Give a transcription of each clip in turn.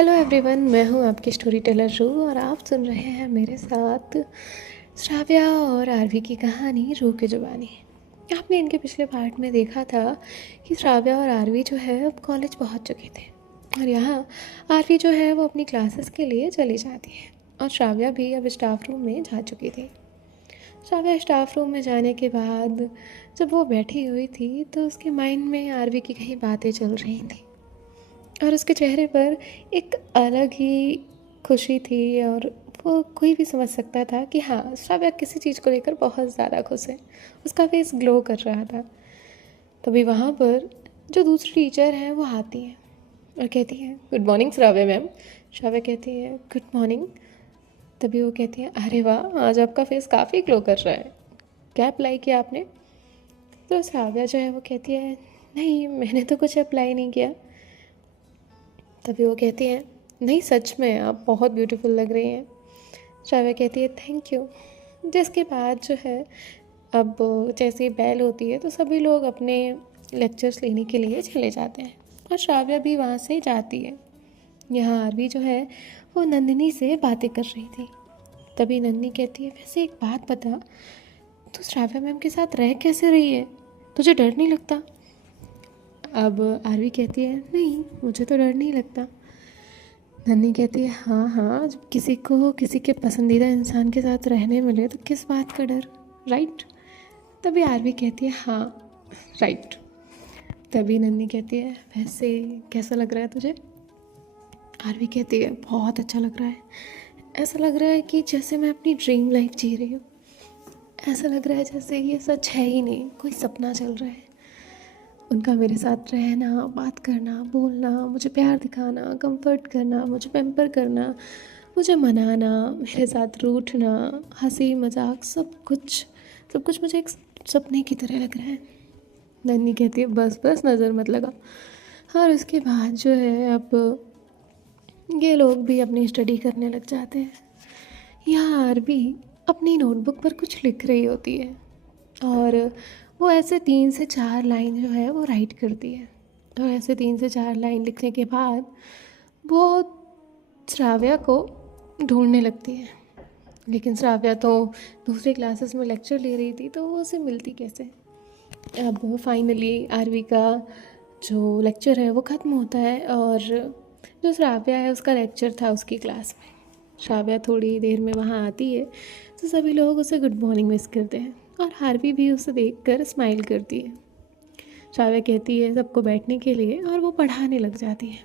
Hello everyone, मैं हूँ आपकी स्टोरी टेलर रू और आप सुन रहे हैं मेरे साथ श्राव्या और आरवी की कहानी रू की जुबानी। आपने इनके पिछले पार्ट में देखा था कि श्राव्या और आरवी जो है अब कॉलेज पहुँच चुके थे और यहाँ आरवी जो है वो अपनी क्लासेस के लिए चली जाती है और श्राव्या भी अब स्टाफ रूम में जा चुकी थी। श्राव्या स्टाफ रूम में जाने के बाद जब वो बैठी हुई थी तो उसके माइंड में आरवी की कई बातें चल रही थी और उसके चेहरे पर एक अलग ही खुशी थी और वो कोई भी समझ सकता था कि हाँ, श्राव्या किसी चीज़ को लेकर बहुत ज़्यादा खुश है। उसका फेस ग्लो कर रहा था। तभी वहाँ पर जो दूसरी टीचर हैं वो आती हैं और कहती हैं, good morning Shravya ma'am. Shravya कहती है, गुड मॉर्निंग। तभी वो कहती है, अरे वाह, आज आपका फेस काफ़ी ग्लो कर रहा है, क्या अप्लाई किया आपने? तो श्राव्या जो है वो कहती है, नहीं, मैंने तो कुछ अप्लाई नहीं किया। तभी वो कहती हैं, नहीं, सच में आप बहुत ब्यूटीफुल लग रही हैं। श्राव्या कहती है, थैंक यू। जिसके बाद जो है अब जैसे बेल होती है तो सभी लोग अपने लेक्चर्स लेने के लिए चले जाते हैं और श्राव्या भी वहाँ से जाती है। यहाँ आरवी जो है वो नंदिनी से बातें कर रही थी। तभी नंदिनी कहती है, वैसे एक बात बता, तू श्राव्या मैम के साथ रह कैसे रही है? तुझे डर नहीं लगता? अब आरवी कहती है, नहीं, मुझे तो डर नहीं लगता। नन्ही कहती है, हाँ हाँ, जब किसी को किसी के पसंदीदा इंसान के साथ रहने मिले तो किस बात का डर, राइट? तभी आरवी कहती है, हाँ, राइट। तभी नन्ही कहती है, वैसे कैसा लग रहा है तुझे? आरवी कहती है, बहुत अच्छा लग रहा है। ऐसा लग रहा है कि जैसे मैं अपनी ड्रीम लाइफ जी रही हूँ। ऐसा लग रहा है जैसे ये सच है ही नहीं, कोई सपना चल रहा है। उनका मेरे साथ रहना, बात करना, बोलना, मुझे प्यार दिखाना, कंफर्ट करना, मुझे पैम्पर करना, मुझे मनाना, मेरे साथ रूठना, हंसी मजाक, सब कुछ मुझे एक सपने की तरह लग रहा है। नन्ही कहती है, बस बस नज़र मत लगा। और उसके बाद जो है अब ये लोग भी अपनी स्टडी करने लग जाते हैं। यहाँ आरवी अपनी नोटबुक पर कुछ लिख रही होती है और वो ऐसे 3 से 4 लाइन जो है वो राइट करती है और ऐसे 3 से 4 लाइन लिखने के बाद वो श्राव्या को ढूंढने लगती है। लेकिन श्राव्या तो दूसरे क्लासेस में लेक्चर ले रही थी तो वो उसे मिलती कैसे? अब फाइनली आरवी का जो लेक्चर है वो ख़त्म होता है और जो श्राव्या है उसका लेक्चर था उसकी क्लास में। श्राव्या थोड़ी देर में वहाँ आती है तो सभी लोग उसे गुड मॉर्निंग विश करते हैं और आरवी भी उसे देखकर स्माइल करती है। श्राव्या कहती है सबको बैठने के लिए और वो पढ़ाने लग जाती है।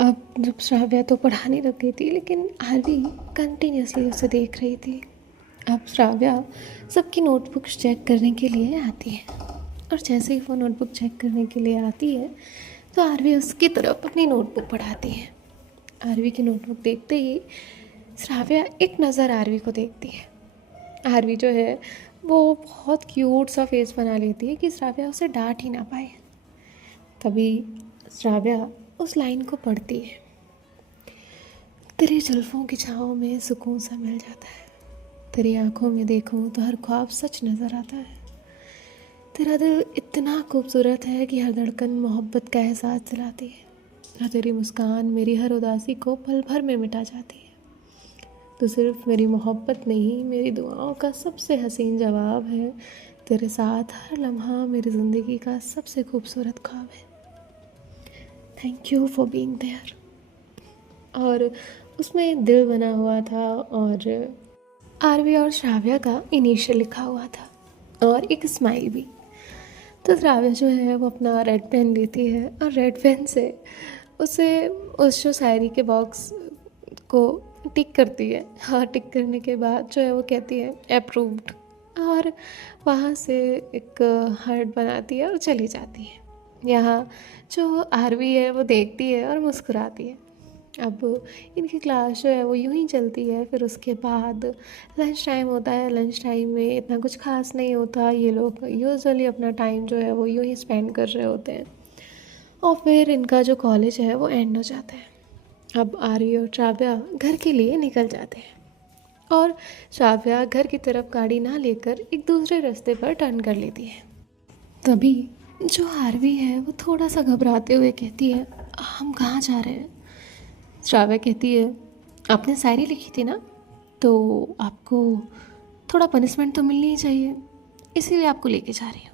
अब जब श्राव्या तो पढ़ाने लग गई थी लेकिन आरवी कंटिन्यूसली उसे देख रही थी। अब श्राव्या सबकी नोटबुक्स चेक करने के लिए आती है और जैसे ही वो नोटबुक चेक करने के लिए आती है तो आरवी उसकी तरफ अपनी नोटबुक पढ़ाती है। आरवी की नोटबुक देखते ही श्राव्या एक नज़र आरवी को देखती है। आरवी जो है वो बहुत क्यूट सा फेस बना लेती है कि श्राव्या उसे डांट ही ना पाए। तभी श्राव्या उस लाइन को पढ़ती है, तेरी जुल्फ़ों की छाँव में सुकून सा मिल जाता है, तेरी आँखों में देखूं तो हर ख्वाब सच नज़र आता है, तेरा दिल इतना खूबसूरत है कि हर धड़कन मोहब्बत का एहसास दिलाती है और तेरी मुस्कान मेरी हर उदासी को पल भर में मिटा जाती है। तो सिर्फ मेरी मोहब्बत नहीं, मेरी दुआओं का सबसे हसीन जवाब है, तेरे साथ हर लम्हा मेरी ज़िंदगी का सबसे खूबसूरत ख्वाब है। Thank you for being there. और उसमें दिल बना हुआ था और आरवी और श्राव्या का इनिशियल लिखा हुआ था और एक स्माइल भी। तो श्राव्या जो है वो अपना रेड पेन लेती है और रेड पेन से उसे उस जो शायरी के बॉक्स को टिक करती है और टिक करने के बाद जो है वो कहती है अप्रूव्ड और वहाँ से एक हार्ट बनाती है और चली जाती है। यहाँ जो आरवी है वो देखती है और मुस्कुराती है। अब इनकी क्लास जो है वो यूं ही चलती है। फिर उसके बाद लंच टाइम होता है। लंच टाइम में इतना कुछ खास नहीं होता, ये लोग यूजुअली अपना टाइम जो है वो यूं ही स्पेंड कर रहे होते हैं और फिर इनका जो कॉलेज है वो एंड हो जाता है। अब आरवी और श्राव्या घर के लिए निकल जाते हैं और श्राव्या घर की तरफ गाड़ी ना लेकर एक दूसरे रास्ते पर टर्न कर लेती है। तभी जो आरवी है वो थोड़ा सा घबराते हुए कहती है, हम कहाँ जा रहे हैं? श्राव्या कहती है, आपने शायरी लिखी थी ना, तो आपको थोड़ा पनिशमेंट तो मिलनी ही चाहिए, इसीलिए आपको लेके जा रही हूँ।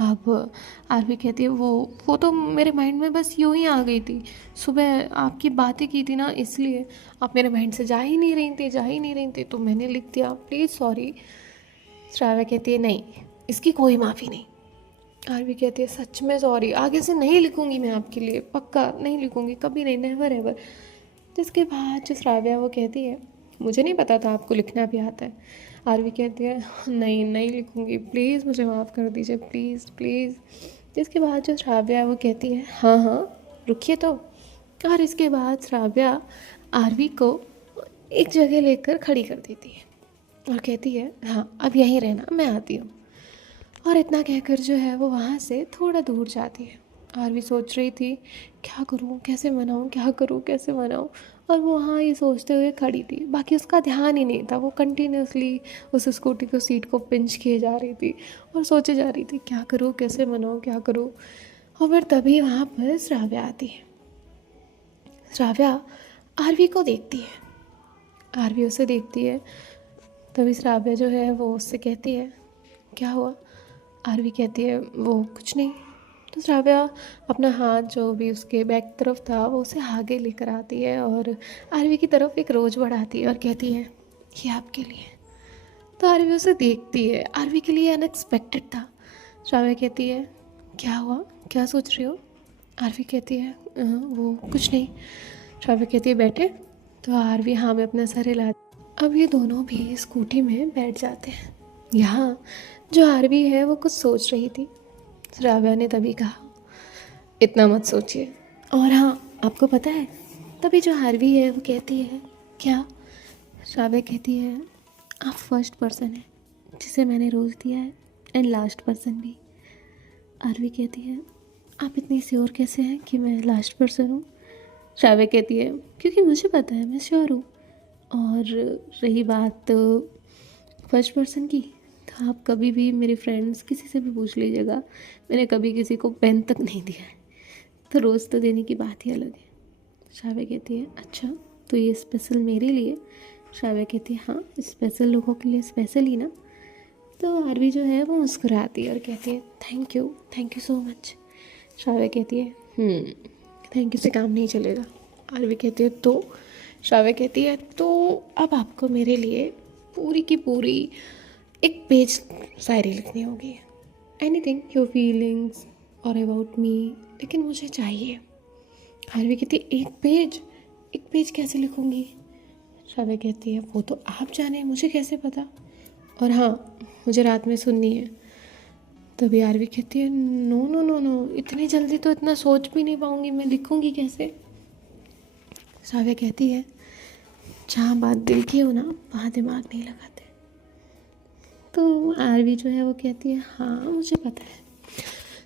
अब आरवी कहती है, वो तो मेरे माइंड में बस यूं ही आ गई थी, सुबह आपकी बातें की थी ना, इसलिए आप मेरे माइंड से जा ही नहीं रही थी, तो मैंने लिख दिया, प्लीज़ सॉरी। श्राव्या कहती है, नहीं, इसकी कोई माफ़ी नहीं। आरवी कहती है, सच में सॉरी, आगे से नहीं लिखूंगी मैं आपके लिए, पक्का नहीं लिखूंगी, कभी नहीं, नेवर एवर। जिसके बाद जो श्राव्या वो कहती है, मुझे नहीं पता था आपको लिखना भी आता है। आरवी कहती है, नहीं नहीं लिखूंगी, प्लीज़ मुझे माफ़ कर दीजिए, प्लीज़ प्लीज़। जिसके बाद जो श्राव्या वो कहती है, हाँ हाँ रुकिए तो। और इसके बाद श्राव्या आरवी को एक जगह लेकर खड़ी कर देती है और कहती है, हाँ अब यहीं रहना, मैं आती हूँ। और इतना कहकर जो है वो वहाँ से थोड़ा दूर जाती है। आरवी सोच रही थी, क्या करूँ, कैसे मनाऊँ, क्या करूँ, कैसे मनाऊँ। और वो वहाँ ये सोचते हुए खड़ी थी, बाकी उसका ध्यान ही नहीं था, वो कंटिन्यूसली उस स्कूटी को सीट को पिंच किए जा रही थी और सोचे जा रही थी, क्या करूँ, कैसे मनाऊँ, क्या करूँ। और फिर तभी वहाँ पर श्राव्या आती है। श्राव्या आरवी को देखती है, आरवी उसे देखती है। तभी श्राव्या जो है वो उससे कहती है, क्या हुआ। आरवी कहती है, वो कुछ नहीं। तो श्राव्या अपना हाथ जो भी उसके बैक तरफ था वो उसे आगे लेकर आती है और आरवी की तरफ एक रोज बढ़ाती है और कहती है, ये आपके लिए। तो आरवी उसे देखती है, आरवी के लिए अनएक्सपेक्टेड था। श्राव्या कहती है, क्या हुआ, क्या सोच रही हो। आरवी कहती है, वो कुछ नहीं। श्राव्या कहती है, बैठे। तो आरवी हाँ में अपना सर हिलाती। अब ये दोनों भी स्कूटी में बैठ जाते हैं। यहाँ जो आरवी है वो कुछ सोच रही थी। श्राव्या ने तभी कहा, इतना मत सोचिए। और हाँ, आपको पता है, तभी जो आरवी है वो कहती है, क्या। श्राव्या कहती है, आप फर्स्ट पर्सन हैं जिसे मैंने रोज़ दिया है, एंड लास्ट पर्सन भी। आरवी कहती है, आप इतनी श्योर कैसे हैं कि मैं लास्ट पर्सन हूँ। श्राव्या कहती है, क्योंकि मुझे पता है, मैं श्योर हूँ। और रही बात फर्स्ट पर्सन की, तो आप कभी भी मेरे फ्रेंड्स किसी से भी पूछ लीजिएगा, मैंने कभी किसी को पेन तक नहीं दिया है, तो रोज़ तो देने की बात ही अलग है। श्राव्या कहती है, अच्छा तो ये स्पेशल मेरे लिए। श्राव्या कहती है, हाँ स्पेशल लोगों के लिए स्पेशल ही ना। तो आरवी जो है वो मुस्कुराती है और कहती है, thank you so much. Shravya कहती है, थैंक यू से काम नहीं चलेगा। आरवी कहती है, तो। श्राव्या कहती है, तो अब आपको मेरे लिए पूरी की पूरी एक पेज शायरी लिखनी होगी, एनीथिंग योर फीलिंग्स और अबाउट मी, लेकिन मुझे चाहिए। आरवी कहती है, एक पेज कैसे लिखूंगी। श्राव्या कहती है, वो तो आप जाने, मुझे कैसे पता। और हाँ, मुझे रात में सुननी है। तभी आरवी कहती है, नो नो नो नो, इतनी जल्दी तो इतना सोच भी नहीं पाऊंगी, मैं लिखूंगी कैसे। श्राव्या कहती है, जहाँ बात दिल की हो ना, वहाँ दिमाग नहीं लगाते। तो आरवी जो है वो कहती है, हाँ मुझे पता है।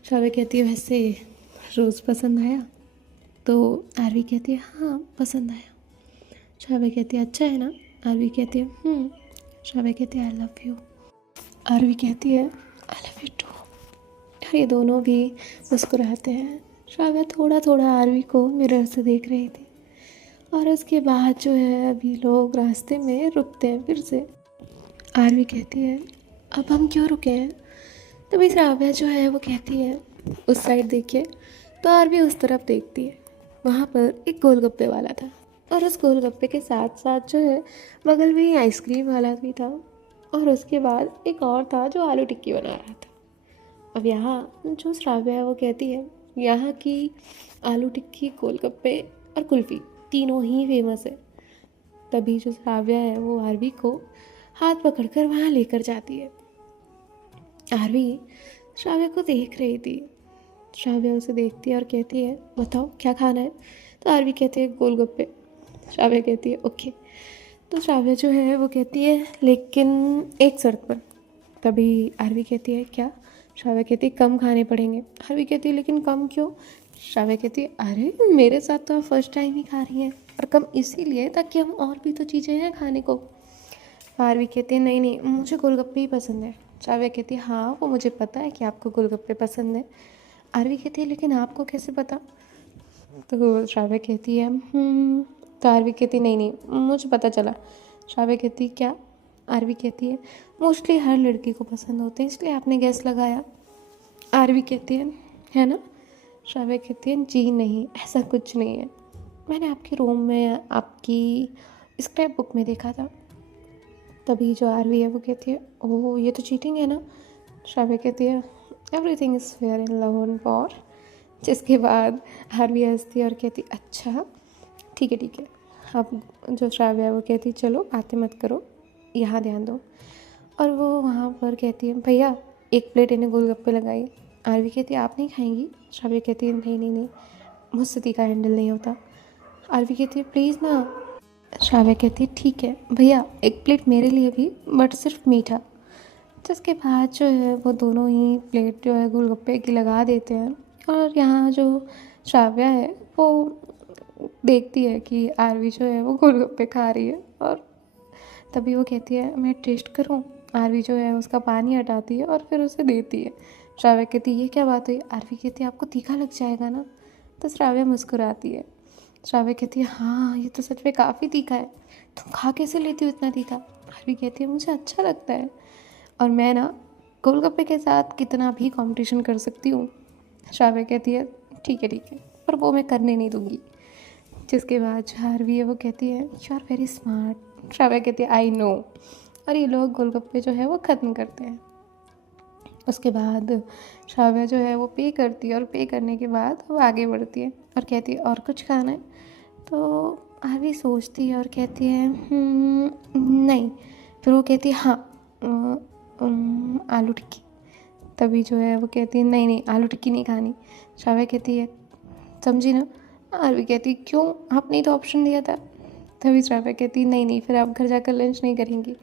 श्राव्या कहती है, वैसे रोज़ पसंद आया। तो आरवी कहती है, हाँ पसंद आया। श्राव्या कहती है, अच्छा है ना। आरवी कहती है, श्राव्या कहती है, आई लव यू। आरवी कहती है, आई लव यू टू। और ये दोनों भी मुस्कुराते हैं। श्राव्या थोड़ा थोड़ा आरवी को मिरर से देख रही थी। और उसके बाद जो है अभी लोग रास्ते में रुकते हैं फिर से। आरवी कहती है, अब हम क्यों रुके हैं। तभी श्राव्या जो है वो कहती है, उस साइड देखिए। तो आरवी उस तरफ देखती है, वहाँ पर एक गोलगप्पे वाला था और उस गोलगप्पे के साथ साथ जो है बगल में ही आइसक्रीम वाला भी था। और उसके बाद एक और था जो आलू टिक्की बना रहा था। अब यहाँ जो श्राव्या है वो कहती है, यहाँ की आलू टिक्की, गोलगप्पे और कुल्फ़ी तीनों ही फेमस है। तभी जो श्राव्या है वो आरवी को हाथ पकड़कर वहाँ लेकर जाती है। आरवी श्राव्या को देख रही थी। श्राव्या उसे देखती है और कहती है, बताओ क्या खाना है। तो आरवी कहती है, गोलगप्पे। श्राव्या कहती है, ओके। तो श्राव्या जो है वो कहती है, लेकिन एक शर्त पर। तभी आरवी कहती है, क्या। श्राव्या कहती है, कम खाने पड़ेंगे। आरवी कहती है, लेकिन कम क्यों। श्राव्या कहती है, अरे मेरे साथ तो आप फर्स्ट टाइम ही खा रही हैं, और कम इसीलिए ताकि हम और भी तो चीज़ें हैं खाने को। आरवी कहती है, नहीं नहीं, मुझे गोलगप्पे ही पसंद है। श्राव्या कहती है, हाँ वो मुझे पता है कि आपको गोलगप्पे पसंद है। आरवी कहती है, लेकिन आपको कैसे पता। तो श्राव्या कहती है, तो आरवी कहती नहीं नहीं मुझे पता चला। श्राव्या कहती क्या? आरवी कहती है मोस्टली हर लड़की को पसंद होते हैं इसलिए आपने गैस लगाया। आरवी कहती है ना? श्राव्या कहती है जी नहीं, ऐसा कुछ नहीं है, मैंने आपके रूम में आपकी स्क्रैप बुक में देखा था। तभी जो आरवी है वो कहती है ओह ये तो चीटिंग है ना? श्राव्या कहती है everything is fair in love and war. जिसके बाद आरवी हंसती है और कहती अच्छा ठीक है। अब जो श्राव्या है वो कहती चलो बातें मत करो, यहाँ ध्यान दो। और वो वहाँ पर कहती है भैया एक प्लेट इन्हें गोलगप्पे लगाइए। आरवी कहती है आप नहीं खाएंगी? श्राव्या कहती है नहीं मुझसे तीखा हैंडल नहीं होता। आरवी कहती है प्लीज़ ना। श्राव्या कहती है ठीक है भैया एक प्लेट मेरे लिए भी बट सिर्फ मीठा। जिसके बाद जो है वो दोनों ही प्लेट जो है गोलगप्पे की लगा देते हैं। और यहाँ जो श्राव्या है वो देखती है कि आरवी जो है वो गोलगप्पे खा रही है और तभी वो कहती है मैं टेस्ट करूं। आरवी जो है उसका पानी हटाती है और फिर उसे देती है। श्राव्या कहती है ये क्या बात हुई? आरवी कहती है आपको तीखा लग जाएगा ना? तो श्राव्या मुस्कुराती है। श्राव्या कहती है हाँ ये तो सच में काफ़ी तीखा है, तुम खा कैसे लेती हो इतना तीखा? आरवी कहती है मुझे अच्छा लगता है और मैं ना गोलगप्पे के साथ कितना भी कंपटीशन कर सकती हूँ। श्राव्या कहती है ठीक है पर वो मैं करने नहीं दूँगी। जिसके बाद जो आरवी है वो कहती है you are very smart. Shravya कहती है आई नो। और ये लोग गोलगप्पे जो है वो ख़त्म करते हैं। उसके बाद श्राव्या जो है वो पे करती है और पे करने के बाद वो आगे बढ़ती है और कहती है और कुछ खाना है? तो आरवी सोचती है और कहती है नहीं। फिर वो कहती है हाँ आलू टिक्की। तभी जो है वो कहती है नहीं आलू टिक्की नहीं खानी। श्राव्या कहती है समझी ना? आरवी कहती है क्यों, आपने तो ऑप्शन दिया था। तभी श्राव्या कहती है नहीं फिर आप घर जाकर लंच नहीं करेंगी।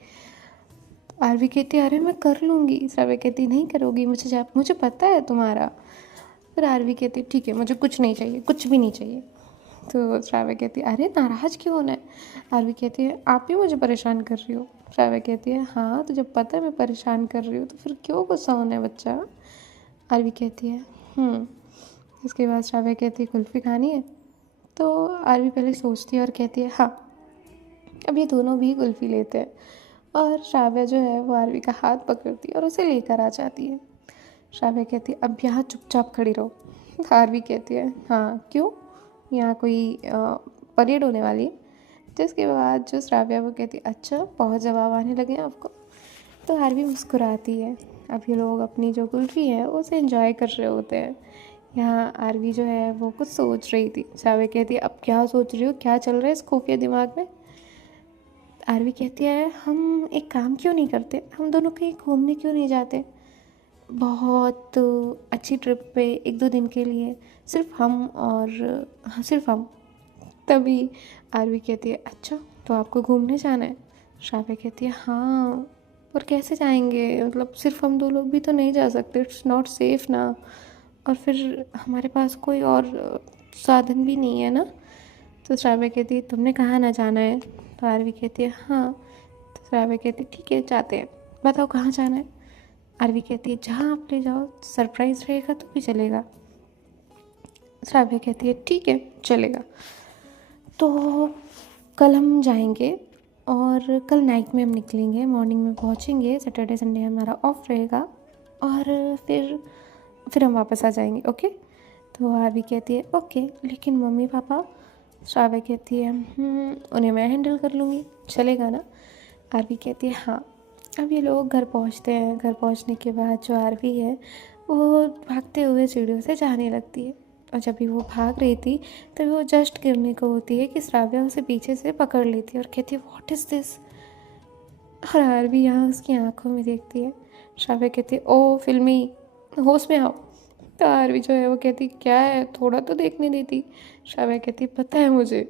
आरवी कहती है अरे मैं कर लूँगी। श्राव्या कहती नहीं करोगी, मुझे पता है तुम्हारा। फिर आरवी कहती ठीक है मुझे कुछ नहीं चाहिए, कुछ भी नहीं चाहिए। तो श्राव्या कहती है अरे नाराज़ क्यों होना है? आरवी कहती है आप ही मुझे परेशान कर रही हो। श्राव्या कहती है हाँ तो जब पता है मैं परेशान कर रही हूँ तो फिर क्यों गुस्सा होना है बच्चा? आरवी कहती है इसके बाद श्राव्या कहती है कुल्फ़ी खानी है? तो आरवी पहले सोचती है और कहती है हाँ। अब ये दोनों भी कुल्फ़ी लेते हैं और श्राव्या जो है वो आरवी का हाथ पकड़ती है और उसे लेकर आ जाती है। श्राव्या कहती है अब यहाँ चुपचाप खड़ी रहो। तो आरवी कहती है हाँ क्यों, यहाँ कोई परेड होने वाली है? जिसके बाद जो श्राव्या वो कहती है अच्छा बहुत जवाब आने लगे हैं आपको। तो आरवी मुस्कुराती है। अब ये लोग अपनी जो कुल्फ़ी है उसे एंजॉय कर रहे होते हैं। यहाँ आरवी जो है वो कुछ सोच रही थी। श्राव्या कहती है अब क्या सोच रही हो, क्या चल रहा है इस खुफिया दिमाग में? आरवी कहती है हम एक काम क्यों नहीं करते, हम दोनों कहीं घूमने क्यों नहीं जाते? बहुत अच्छी ट्रिप पे 1-2 दिन के लिए सिर्फ हम और हाँ सिर्फ हम। तभी आरवी कहती है अच्छा तो आपको घूमने जाना है? श्राव्या कहती है हाँ पर कैसे जाएंगे, मतलब सिर्फ हम 2 लोग भी तो नहीं जा सकते, इट्स नॉट सेफ ना। और फिर हमारे पास कोई और साधन भी नहीं है ना। तो श्राव्या कहती है तुमने कहाँ ना जाना है? तो आरवी कहती है हाँ। तो श्राव्या कहती है ठीक है जाते हैं, बताओ कहाँ जाना है? आरवी कहती है जहाँ आप ले जाओ, सरप्राइज़ रहेगा तो भी चलेगा। श्राव्या कहती है ठीक है चलेगा। तो कल हम जाएंगे और कल नाइट में हम निकलेंगे, मॉर्निंग में पहुँचेंगे, सैटरडे संडे हमारा ऑफ रहेगा और फिर हम वापस आ जाएंगे ओके। तो आरवी कहती है ओके लेकिन मम्मी पापा? श्राव्या कहती है उन्हें मैं हैंडल कर लूँगी, चलेगा ना? आरवी कहती है हाँ। अब ये लोग घर पहुँचते हैं। घर पहुँचने के बाद जो आरवी है वो भागते हुए सीढ़ियों से जाने लगती है और जब भी वो भाग रही थी तभी वो जस्ट गिरने को होती है कि श्राव्या उसे पीछे से पकड़ लेती है और कहती है व्हाट इज़ दिस? और आरवी यहाँ उसकी आंखों में देखती है। श्राव्या कहती है ओ फिल्मी, होश में आओ। तो आरवी जो है वो कहती क्या है, थोड़ा तो देखने देती। श्राव्या कहती पता है मुझे,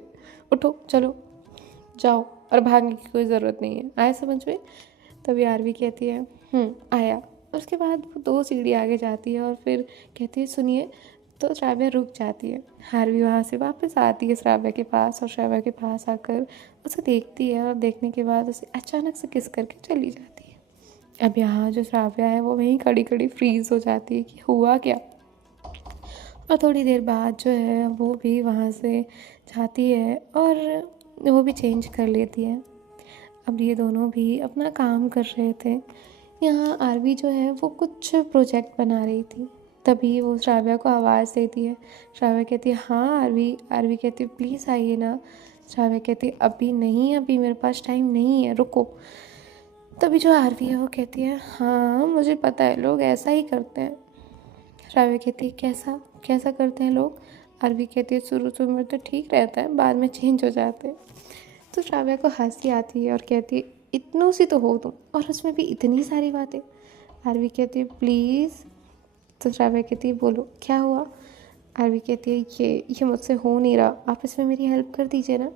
उठो चलो जाओ, और भागने की कोई ज़रूरत नहीं है, आया समझ में? तभी आरवी कहती है आया। उसके बाद वो 2 सीढ़ी आगे जाती है और फिर कहती है सुनिए। तो श्राव्या रुक जाती है। आरवी वहाँ से वापस आती है श्राव्या के पास और श्राव्या के पास आकर उसे देखती है और देखने के बाद उसे अचानक से किस करके चली जाती है। अब यहाँ जो श्राव्या है वो वहीं खड़ी खड़ी फ्रीज़ हो जाती है कि हुआ क्या। और थोड़ी देर बाद जो है वो भी वहाँ से जाती है और वो भी चेंज कर लेती है। अब ये दोनों भी अपना काम कर रहे थे। यहाँ आरवी जो है वो कुछ प्रोजेक्ट बना रही थी। तभी वो श्राव्या को आवाज़ देती है। श्राव्या कहती है हाँ आरवी। आरवी कहती है प्लीज़ आइए ना। श्राव्या कहती है अभी नहीं, अभी मेरे पास टाइम नहीं है, रुको। तभी जो आरवी है वो कहती है हाँ मुझे पता है, लोग ऐसा ही करते हैं। श्राव्या कहती है कैसा कैसा करते हैं लोग? आरवी कहती है शुरू शुरू में तो ठीक रहता है, बाद में चेंज हो जाते हैं। तो श्राव्या को हंसी आती है और कहती है इतनों सी तो हो तुम, और उसमें भी इतनी सारी बातें। आरवी कहती है प्लीज़। तो श्राव्या कहती है बोलो क्या हुआ? आरवी कहती है ये मुझसे हो नहीं रहा, आप इसमें मेरी हेल्प कर दीजिए ना।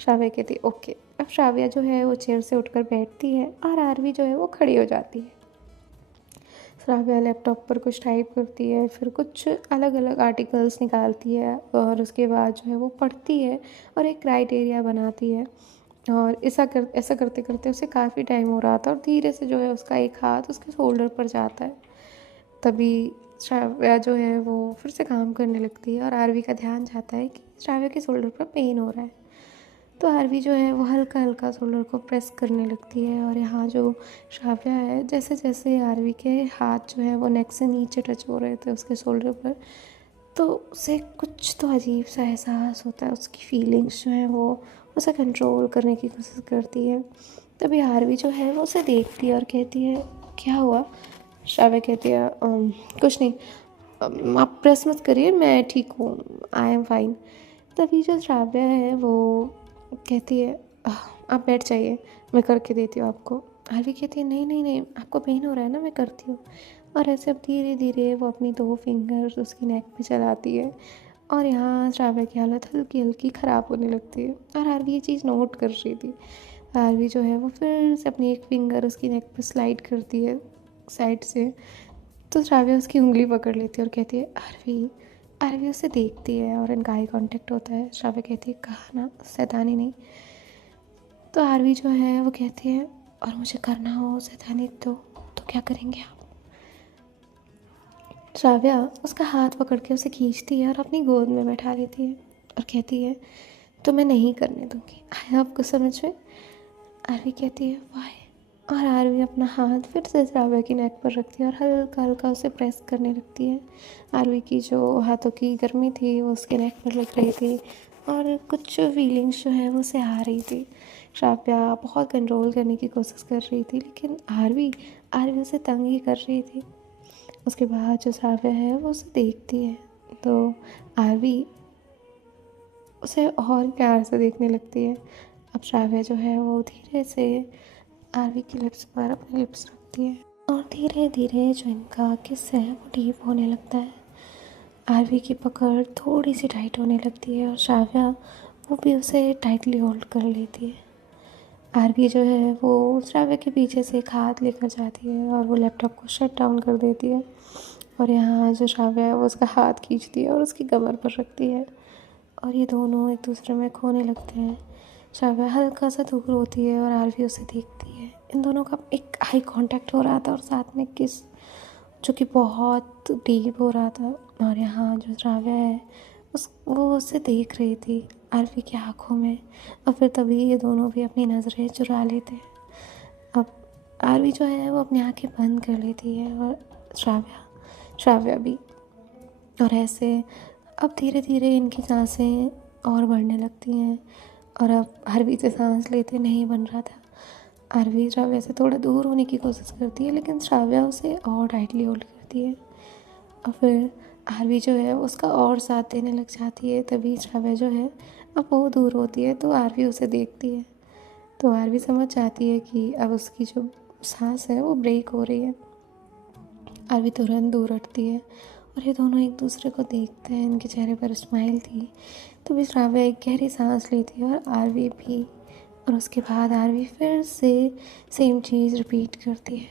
श्राव्या कहती है ओके। अब श्राव्या जो है वो चेयर से उठकर बैठती है और आरवी जो है वो खड़ी हो जाती है। श्राव्या लैपटॉप पर कुछ टाइप करती है, फिर कुछ अलग अलग आर्टिकल्स निकालती है और उसके बाद जो है वो पढ़ती है और एक क्राइटेरिया बनाती है। और ऐसा करते करते उसे काफ़ी टाइम हो रहा था और धीरे से जो है उसका एक हाथ उसके शोल्डर पर जाता है। तभी श्राव्या जो है वो फिर से काम करने लगती है और आरवी का ध्यान जाता है कि श्राव्या के शोल्डर पर पेन हो रहा है। तो आरवी जो है वो हल्का हल्का शोल्डर को प्रेस करने लगती है और यहाँ जो श्राव्या है जैसे जैसे आरवी के हाथ जो है वो नेक से नीचे टच हो रहे थे उसके शोल्डर पर, तो उसे कुछ तो अजीब सा एहसास होता है। उसकी फीलिंग्स जो है वो उसे कंट्रोल करने की कोशिश करती है। तभी आरवी जो है वो उसे देखती है और कहती है क्या हुआ? श्राव्या कहती है कुछ नहीं, आप प्रेस मत करिए, मैं ठीक हूँ, आई एम फाइन। तभी जो श्राव्या है वो कहती है आप बैठ जाइए, मैं करके देती हूँ आपको। आरवी कहती है नहीं नहीं नहीं, आपको पेन हो रहा है ना, मैं करती हूँ। और ऐसे अब धीरे धीरे वो अपनी 2 फिंगर्स उसकी नेक पे चलाती है और यहाँ श्राव्या की हालत हल्की हल्की ख़राब होने लगती है और आरवी ये चीज़ नोट कर रही थी। आरवी जो है वो फिर से अपनी एक फिंगर उसकी नेक पे स्लाइड करती है साइड से। तो श्राव्या उसकी उंगली पकड़ लेती है और कहती है आरवी। आरवी उसे देखती है और इनका आई कांटेक्ट होता है। श्राव्या कहती है कहा ना शैतानी नहीं। तो आरवी जो है वो कहती है और मुझे करना हो शैतानी तो क्या करेंगे आप? श्राव्या उसका हाथ पकड़ के उसे खींचती है और अपनी गोद में बैठा लेती है और कहती है तो मैं नहीं करने दूँगी, आया आपको समझ में? आरवी कहती है वाह। और आरवी अपना हाथ फिर से श्राव्या की नेक पर रखती है और हल्का हल्का उसे प्रेस करने लगती है। आरवी की जो हाथों की गर्मी थी वो उसके नेक पर लग रही थी और कुछ फीलिंग्स जो है वो उसे आ रही थी। श्राव्या बहुत कंट्रोल करने की कोशिश कर रही थी लेकिन आरवी आरवी उसे तंग ही कर रही थी। उसके बाद जो श्राव्या है वो उसे देखती है तो आरवी उसे और प्यार से देखने लगती है। अब श्राव्या जो है वो धीरे से आरवी की लिप्स पर अपने लिप्स रखती है और धीरे धीरे जो इनका किस है वो डीप होने लगता है। आरवी की पकड़ थोड़ी सी टाइट होने लगती है और श्राव्या वो भी उसे टाइटली होल्ड कर लेती है। आरवी जो है वो श्राव्या के पीछे से एक हाथ लेकर जाती है और वो लैपटॉप को शट डाउन कर देती है और यहाँ जो श्राव्या है वो उसका हाथ खींचती है और उसकी कमर पर रखती है और ये दोनों एक दूसरे में खोने लगते हैं। श्राव्या हल्का सा दूर होती है और आरवी उसे देखती है। इन दोनों का एक आई कांटेक्ट हो रहा था और साथ में किस जो कि बहुत डीप हो रहा था। और यहाँ जो श्राव्या है वो उसे देख रही थी आरवी की आंखों में और फिर तभी ये दोनों भी अपनी नज़रें चुरा लेते हैं। अब आरवी जो है वो अपनी आंखें बंद कर लेती है और श्राव्या भी। और ऐसे अब धीरे धीरे इनकी सांसें और बढ़ने लगती हैं और अब आरवी से सांस लेते नहीं बन रहा था। आरवी श्राव्या से थोड़ा दूर होने की कोशिश करती है लेकिन श्राव्या उसे और टाइटली होल्ड करती है और फिर आरवी जो है उसका और साथ देने लग जाती है। तभी श्राव्या जो है अब वो दूर होती है तो आरवी उसे देखती है तो आरवी समझ जाती है कि अब उसकी जो सांस है वो ब्रेक हो रही है। आरवी तुरंत दूर हटती है और ये दोनों एक दूसरे को देखते हैं। इनके चेहरे पर स्माइल थी। तभी श्राव्या एक गहरी सांस लेती है और आरवी भी। और उसके बाद आरवी फिर से सेम चीज़ रिपीट करती है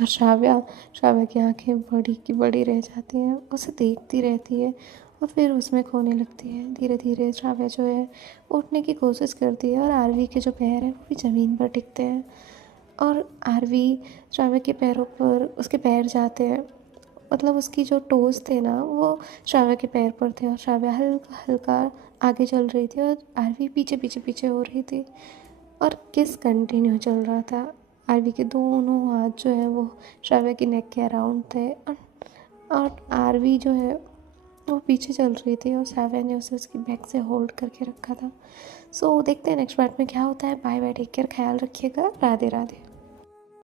और श्राव्या की आंखें बड़ी की बड़ी रह जाती हैं, उसे देखती रहती है और फिर उसमें खोने लगती है। धीरे धीरे श्राव्या जो है उठने की कोशिश करती है और आरवी के जो पैर हैं वो भी ज़मीन पर टिकते हैं और आरवी श्राव्या के पैरों पर उसके पैर जाते हैं, मतलब उसकी जो टोज़ थे ना वो श्राव्या के पैर पर थे और श्राव्या हल्का हल्का आगे चल रही थी और आरवी पीछे पीछे पीछे हो रही थी और किस कंटिन्यू चल रहा था। आरवी के दोनों हाथ जो है वो श्राव्या की नेक के अराउंड थे और आरवी जो है वो पीछे चल रही थी और श्राव्या ने उसे उसकी बैक से होल्ड करके रखा था। सो देखते हैं नेक्स्ट पार्ट में क्या होता है। बाय बाय, टेक केयर, ख्याल रखिएगा, राधे राधे।